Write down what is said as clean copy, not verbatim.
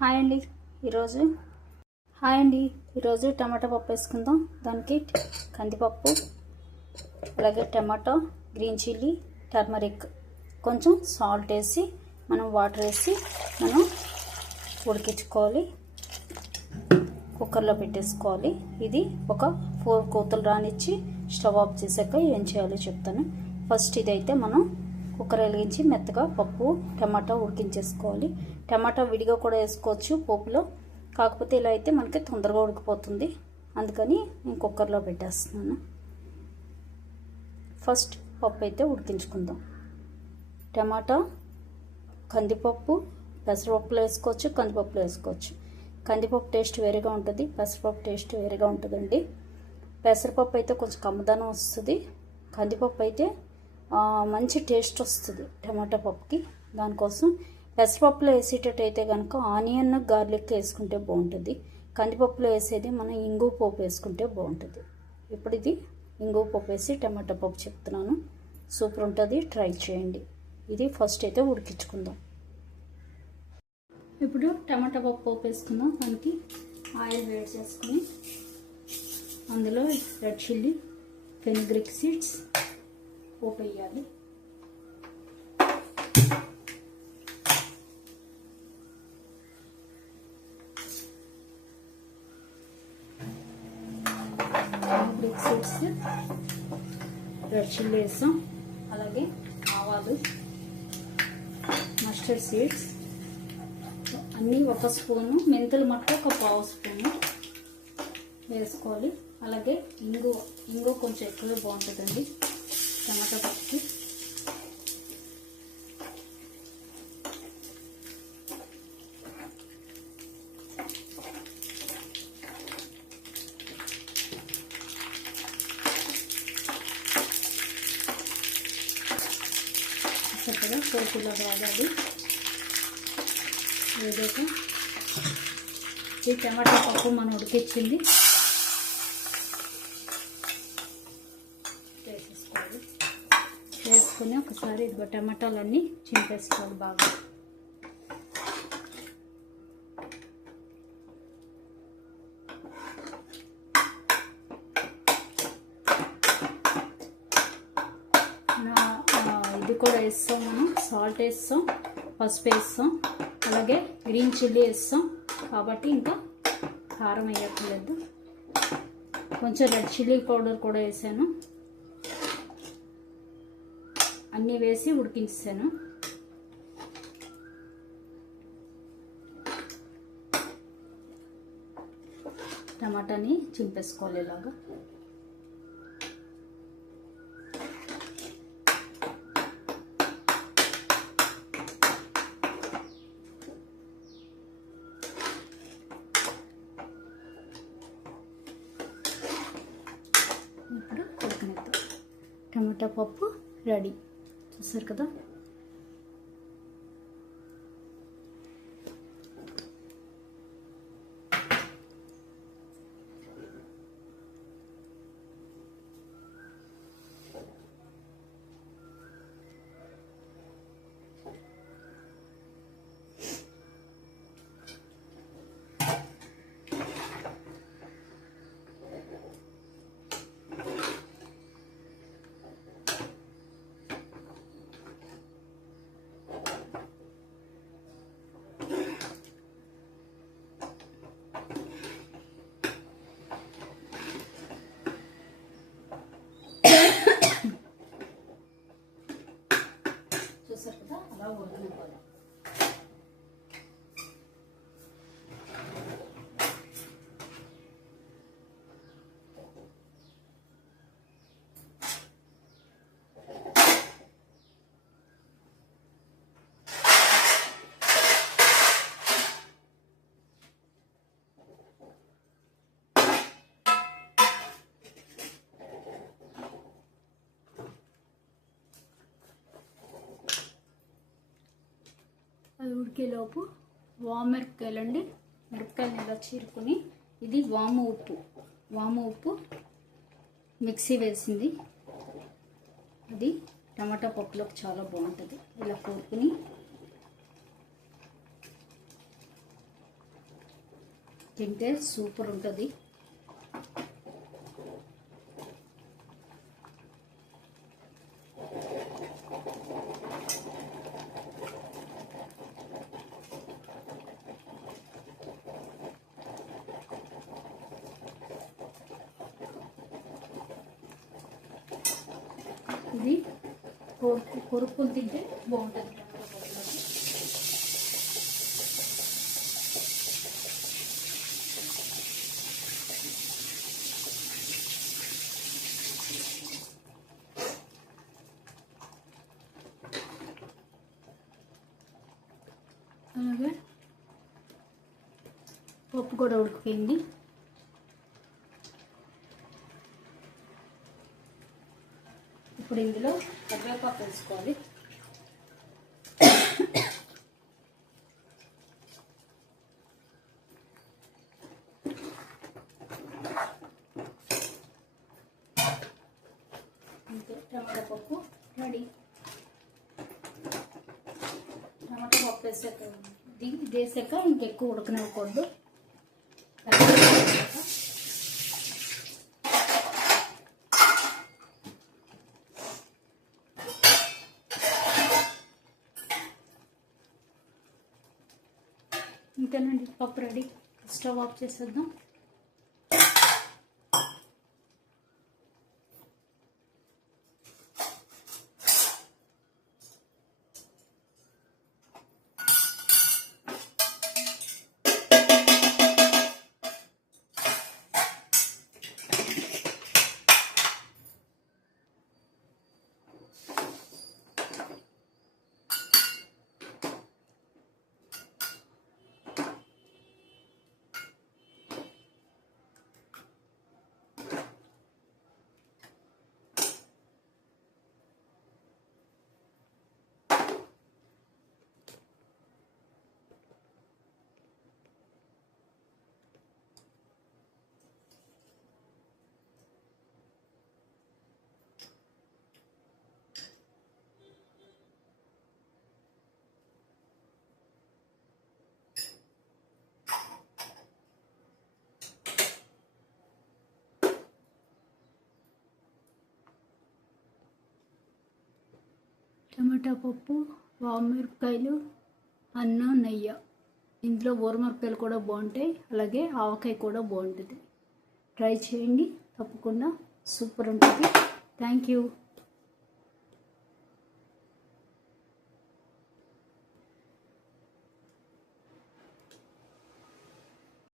Hi అండి ఈరోజు టమాటా పప్పు వేసుకుందాం. దానికి కందిపప్పు, అలాగే టమాటో, గ్రీన్ చిల్లీ, టర్మరిక్, కొంచెం సాల్ట్ వేసి మనం వాటర్ వేసి మనం ఉడికించుకోవాలి. కుక్కర్లో పెట్టేసుకోవాలి. ఇది ఒక 4 కూతలు రానిచ్చి స్టవ్ ఆఫ్ చేసాక ఏం చేయాలో చెప్తాను. ఫస్ట్ ఇదైతే మనం కుక్కర్ వెలిగించి మెత్తగా పప్పు టమాటా ఉడికించేసుకోవాలి. టమాటా విడిగా కూడా వేసుకోవచ్చు పోపులో, కాకపోతే ఇలా అయితే మనకి తొందరగా ఉడికిపోతుంది. అందుకని నేను కుక్కర్లో పెట్టేస్తున్నాను. ఫస్ట్ పప్పు అయితే ఉడికించుకుందాం. టమాటా, కందిపప్పు, పెసరపప్పులో వేసుకోవచ్చు, కందిపప్పులో వేసుకోవచ్చు. కందిపప్పు టేస్ట్ వేరేగా ఉంటుంది, పెసరపప్పు టేస్ట్ వేరేగా ఉంటుందండి. పెసరపప్పు అయితే కొంచెం కమ్మదనం వస్తుంది, కందిపప్పు అయితే మంచి టేస్ట్ వస్తుంది టమాటా పప్పుకి. దానికోసం పెసరపప్పులో వేసేటట్టు అయితే కనుక ఆనియన్, గార్లిక్ వేసుకుంటే బాగుంటుంది. కందిపప్పులో వేసేది మనం ఇంగువ పోపు వేసుకుంటే బాగుంటుంది. ఇప్పుడు ఇది ఇంగువ పోపు వేసి టమాటా పప్పు చెప్తున్నాను, సూపర్ ఉంటుంది, ట్రై చేయండి. ఇది ఫస్ట్ అయితే ఉడికించుకుందాం. ఇప్పుడు టమాటా పప్పు పోపు వేసుకుందాం. దానికి ఆయిల్ వేడి చేసుకుని అందులో రెడ్ చిల్లీ, ఫెనుగ్రిక్ సీడ్స్ పోపు వేయాలి. ఫెనుగ్రిక్ సీడ్స్, రెడ్ చిల్లీ వేసాం. అలాగే ఆవాలు, మస్టర్డ్ సీడ్స్ అన్నీ 1 స్పూను, మెంతులు మట్టు 1/2 స్పూను వేసుకోవాలి. అలాగే ఇంగువ కొంచెం ఎక్కువే బాగుంటుందండి టమాటా పప్పుకి. చక్కగా పోపులా రాగాలి. ఏదైతే ఈ టమాటా పప్పు మనం ఉడికించింది వేసుకొని ఒకసారి ఇదిగో టమాటాలన్నీ చింపేసుకోవాలి బాగా. ఇది కూడా వేస్తాం, మనం సాల్ట్ వేస్తాం, పసుపు వేస్తాం, అలాగే గ్రీన్ చిల్లీ వేస్తాం కాబట్టి ఇంకా కారం వేయట్లేదు. కొంచెం రెడ్ చిల్లీ పౌడర్ కూడా వేసాను. అన్నీ వేసి ఉడికించాను. టమాటాని చింపేసుకోవాలి ఇలాగా. ఇప్పుడు ఉడికినట్టు టమాటా పప్పు రెడీ. చూసారు కదా. చూసారు కదా అలా ఉడకనివ్వాలి. అది ఉడికేలోపు మిరపకాయలండి, మిరపకాయలు ఇలా చీరుకుని, ఇది వాము ఉప్పు మిక్సీ వేసింది. అది టమాటా పప్పులోకి చాలా బాగుంటుంది. ఇలా కోరుకుని తింటే సూపర్ ఉంటుంది. ఇది కొరుక్కుని తింటే బాగుంటుంది. అలాగే పప్పు కూడా ఉడికిపోయింది. ఇప్పుడు ఇందులో కరివేపాకు వేసుకోవాలి. అంతే, టమాటా పప్పు రెడీ. టమాటా పప్పు వేసాక ఇది వేసాక ఇంకెక్కువ ఉడకనివ్వకూడదు. ఇంతేనండి, పప్పు రెడీ. స్టవ్ ఆఫ్ చేసేద్దాం. టమాటా పప్పు, వామిరపకాయలు, అన్నం, నెయ్యి. ఇందులో ఊరమిరపకాయలు కూడా బాగుంటాయి, అలాగే ఆవకాయ కూడా బాగుంటుంది. ట్రై చేయండి తప్పకుండా, సూపర్ ఉంటుంది. Thank you.